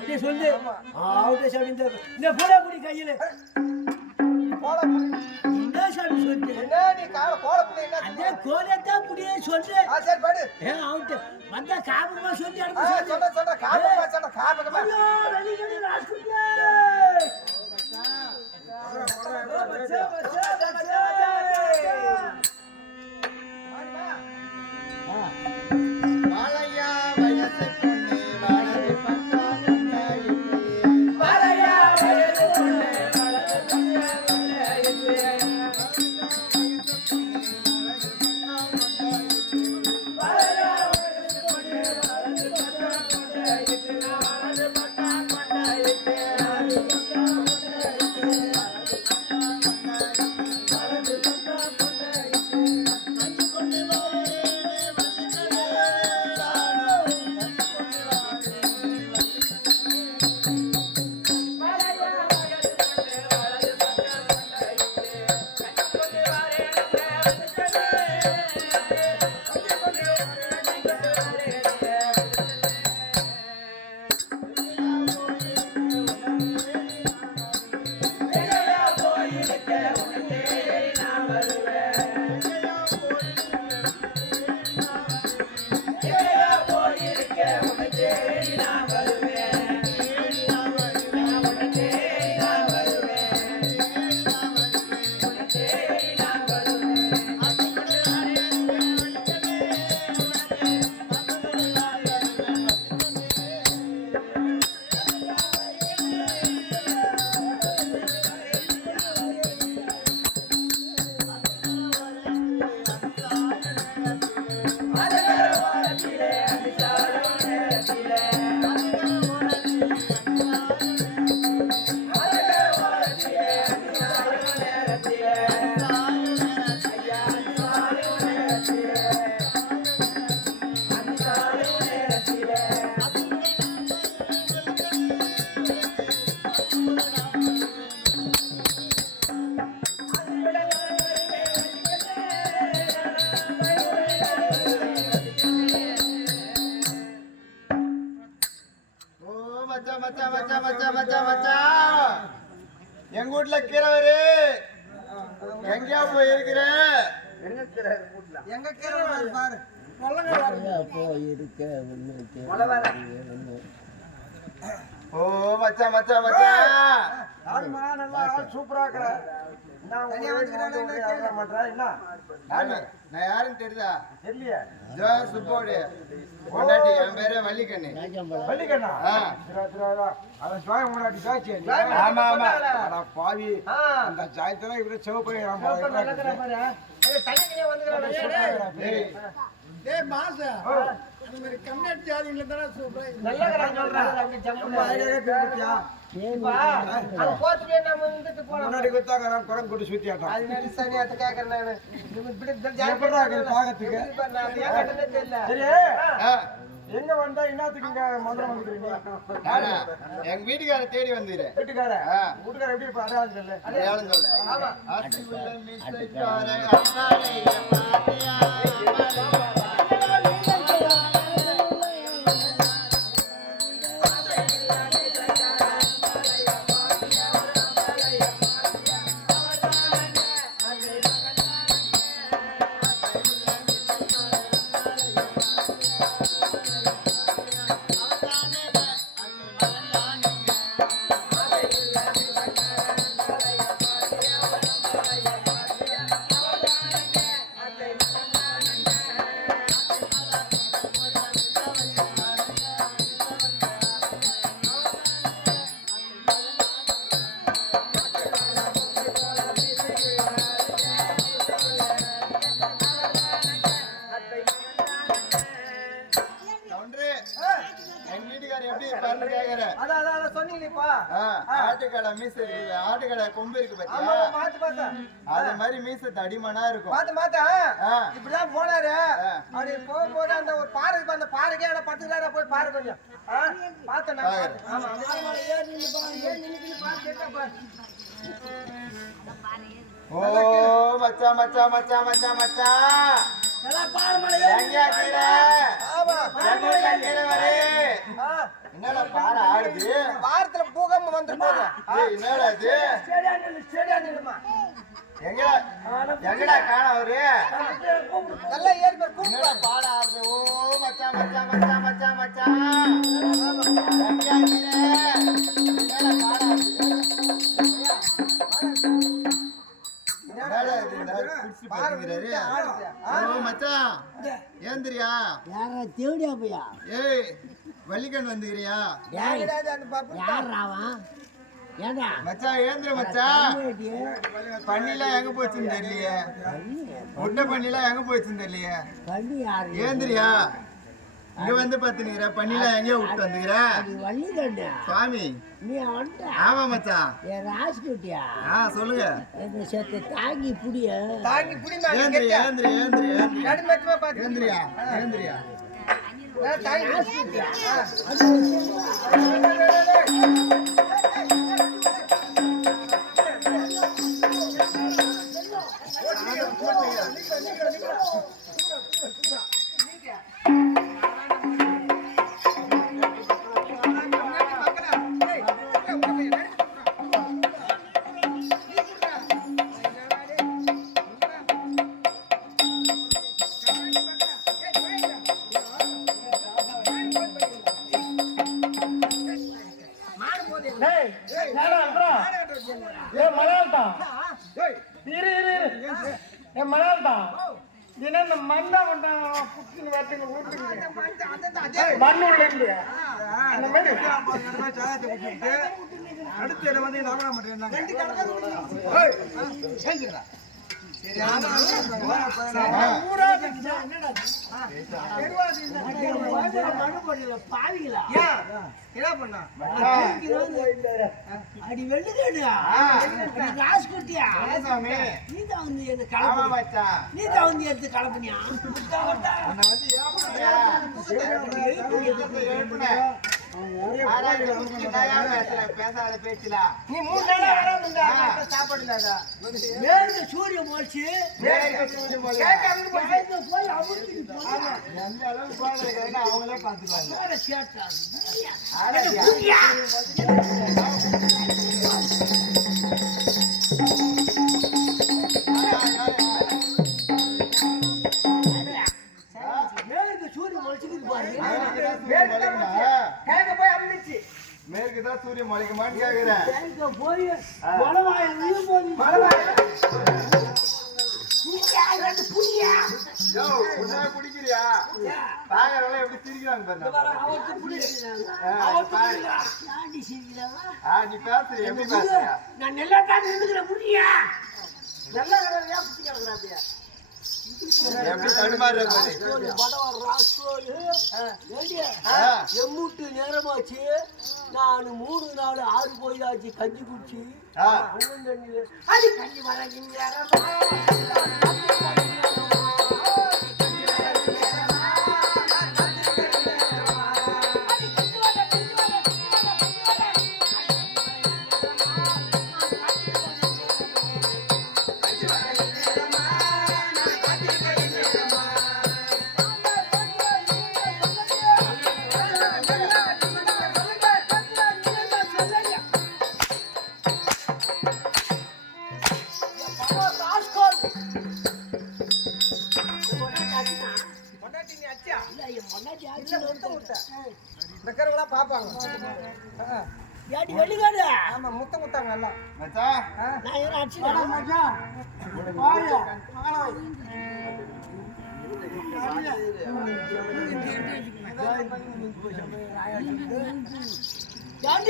நீ சொல்லு. ஆவுட்ட சாமி இந்த இந்த போடா குடி கையில. என்ன சாமி சொல்லு? என்ன நீ கா- கோலப்புடி என்ன அதே கோலத்தான் புடியே சொல்லு. ஆ, சரி படு. ஏ ஆவுட்ட வந்தா சொல்லி அனுப்பி சொல்லு. ஐயோ மச்சான் மச்சான் மச்சான் மச்சான் மச்சான் மச்சான் எங்க வீட்ல கீரவரு. எங்கேயா போய் இருக்கிற எங்க கீரை வருது பாரு. ஓ மச்சான் மச்சான் மச்சான் சூப்பரா இருக்கிற. நான் யாருன்னு தெரியுதா? தெரியலையே. ஜோ சுப்போடு. கொண்டாட்டி என் பேரு வள்ளிக்கண்ணு. சிரா. அவன் சுவாமி முன்னாடி நீ. ஆமா ஆமா. அட பாவி. ஆ. அந்த ஜாயத்துல இவரு சிவப்பு. ஏய், மாச. அந்த மாதிரி கம்யூனிட்டி ஜாதிகளை தானே சொல்றேன் நல்லா இருக்கிறான் சொல்றேன். முன்னாடி குத்தாங்க நான் குரம் கொண்டு சுத்தியாட்டான் அது மாதிரி சனியாத்த கேக்குறேன் நானு. தெரியல. சரி எங்க வந்தா என்னத்துக்கு வந்துக்கிறீங்க நானா? எங்க வீட்டுக்கார தேடி வந்துக்கிறேன் வீட்டுக்கார. வீட்டுக்கார எப்படி அடையாளம் சொல்லு அடையாளம் ஆமா. ஆட்டுக்கடை மீசை இருக்குது ஆட்டுக்கடை கொம்பு இருக்கு பாத்தியா மாத்து, மாத்து. அது மாதிரி மீசை தடிமனா இருக்கும் மாத்து, மாத்து. ஆ. இப்படிதான் போனாரு. அப்படி போகும்போது அந்த ஒரு பாறை இருக்கு, அந்த பாறைக்கே எல்லாம் பத்துக்கிறாரா போய் பாரு கொஞ்சம்? பார்த்தேன் பாரு. ஆமா, பாரு, பாரு, கேட்டா பாரு. ஓ மச்சான் மச்சான் மச்சான் மச்சான் மச்சான் எல்லாம் பாரமலை மச்சான். ஏந்திரியா? யாரா தேவடியா பையா? ஏய் வள்ளிக்கண் வந்துக்கிறியா? ஏண்டா? மச்சான் ஏந்திர மச்சான். பண்ணிலாம் எங்க போச்சுன்னு தெரியலையே. முட்டை பண்ணிலாம் எங்க போச்சுன்னு தெரியலையே. பண்ணி யாரு? ஏந்திரியா? இங்க வந்து பாத்துனுக்கிற பண்ணிலாம் எங்கேயோ விட்டு வந்துக்கிற அது வள்ளி கண்ணு சுவாமி. நீ வந்துட்ட ஆமா மச்சான் என் ராசிக்குட்டியா ஆ சொல்லுங்க. எங்க செத்த தாங்கி புடிய. தாங்கி புடிமா நீ ஏந்திரி. ஏந்திரி ஏந்திரி ஏந்திரி நடுமேட்டுமா பாத்து. ஏந்திரியா ஏந்திரியா. தாங்கி ராசிக்குட்டியா இரு, இரு. ஏய், மலையாளத்தான். தினம் இந்த மண்ணை கொண்டு புடிச்சுன்னு வரட்டுங்க, ஊத்துங்க. மண் உள்ள இருந்து. அந்த மாதிரி. அடுத்து என்ன வந்து நாம மாட்டேன் மறுபடியில என்ன பண்ணா அடி வெள்ளுக்கடியா ராசிக்குட்டியா நீ தான் வந்து என்ன கலப்பு நீ தான் வந்து எடுத்து கலப்புனியா பேசாத பேச்சுலா நீ மூணு நாளா? மேற்கு சூரிய எந்த அளவுக்கு அவங்களே பார்த்துக்குவாங்க நீ பேசுற எப்படி நான் நல்லா தான் நல்லா ஏன் எம்மூட்டு நேரமாச்சு. நான் மூணு நாள் ஆறு போயாச்சு கஞ்சி குடிச்சு. அண்ணன் அது கஞ்சி வர நேரமா மச்சான், நான்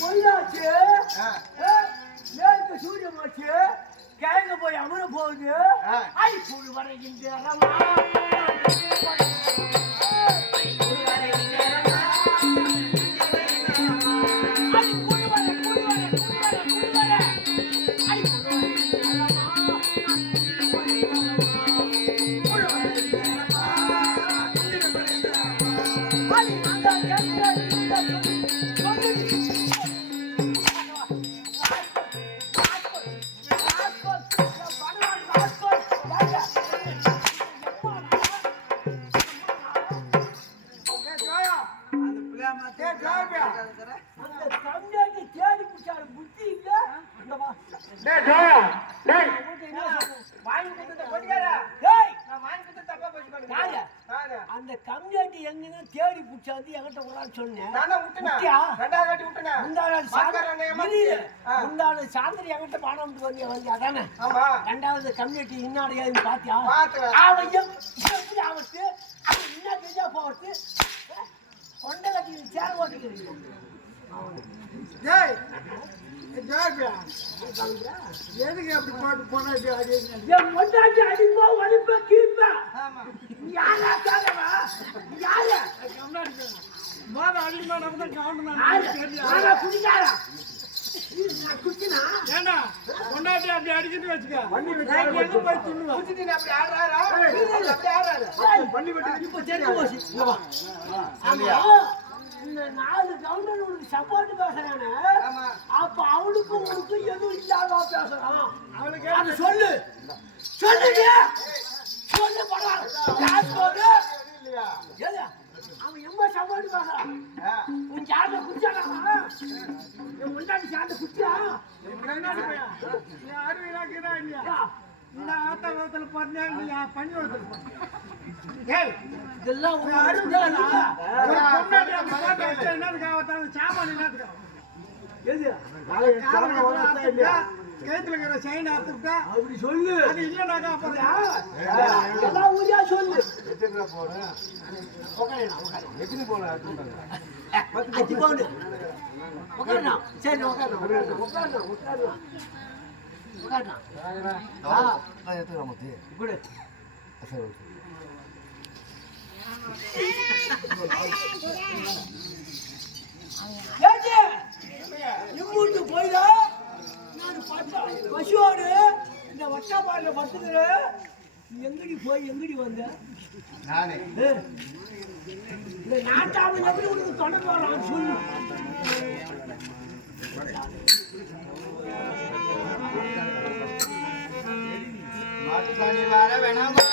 போயாச்சு மேற்கு சூரியமாச்சு கேங்க போய் அமர போகுது ஐ கூடு சொன்னேன்? ரெண்டாவது வாட்டி விட்டுனேன். முந்தாள் சாயந்தரம் என்கிட்ட பணம் வந்து வந்து அதானே ஆமா. ரெண்டாவது கம்யூனிட்டி இன்னாடு ஏதுன்னு பாத்தியா. அவன் எப்~ எப்படி ஆவத்து அவன் என்ன தெரிஞ்சா போவத்து கொண்டை கட்டி சேர் ஓட்டுக்கிறீங்க டேய் ஏய் ஜோபியா எதுக்கு அப்படி போட்டு என் பொண்டாட்டி அடிப்போ வலிப்போ கீழ்ப்பா? ஆமா. யாரா யாரு? மோத ஏண்டா கொண்டாட்டி அப்படி அடிக்கிட்டு வச்சுக்க? நான் எங்க போய் துண்ணுவேன் அப்படி ஆடுறாரா? அப்படி ஆடுறாரு? பண்ணி விட்டு இப்ப தெரிஞ்சு போச்சு. ஆமா. இந்த நாலு கவுண்டர் உனக்கு சப்போர்ட் பேசுறானே? அப்ப அவனுக்கும் உனக்கும் எதுவும் இல்லாத பேசுறான். அவனுக்கு அது சொல்லு. சொல்லுங்க. சொல்லு பரவாயில்ல. எம்மா சப்போர்ட் ஆ. உன் சார்ந்த குடிச்சானா என் முன்னாடி சார்ந்த குடிச்சா போயா? இந்த ஆத்த வளத்துல பண்ணா நீ பண்ணி வளத்துல ஏய் இதெல்லாம் ஒரு உன் அருவிலானா அருவிதானா? ஒரு பொண்டாட்டி மகன் வச்சா என்னதுக்கு அவத்தான் சாமான் என்னதுக்கு எது? கைத்துல இருக்கிற செயின் அறுத்துட்டா அப்படி சொல்லு. அது இல்லைனாக்கா அப்புறம் எல்லாம் ஊரியா சொல்லு. எத்தனை போறேன் எத்தனை போறேன் பவுண்டு உட்காரணும் சரி உட்காரணும் உட்காரணும் ஆ. எத்தனை நமக்கு குடு ஏஜி போய் எங்கடி வந்த? நானே. இந்த நாட்டாமல் எப்படி உனக்கு தொடர்பு வரலாம் சொல்லு. மாட்டு சாணி வர வேணாமா?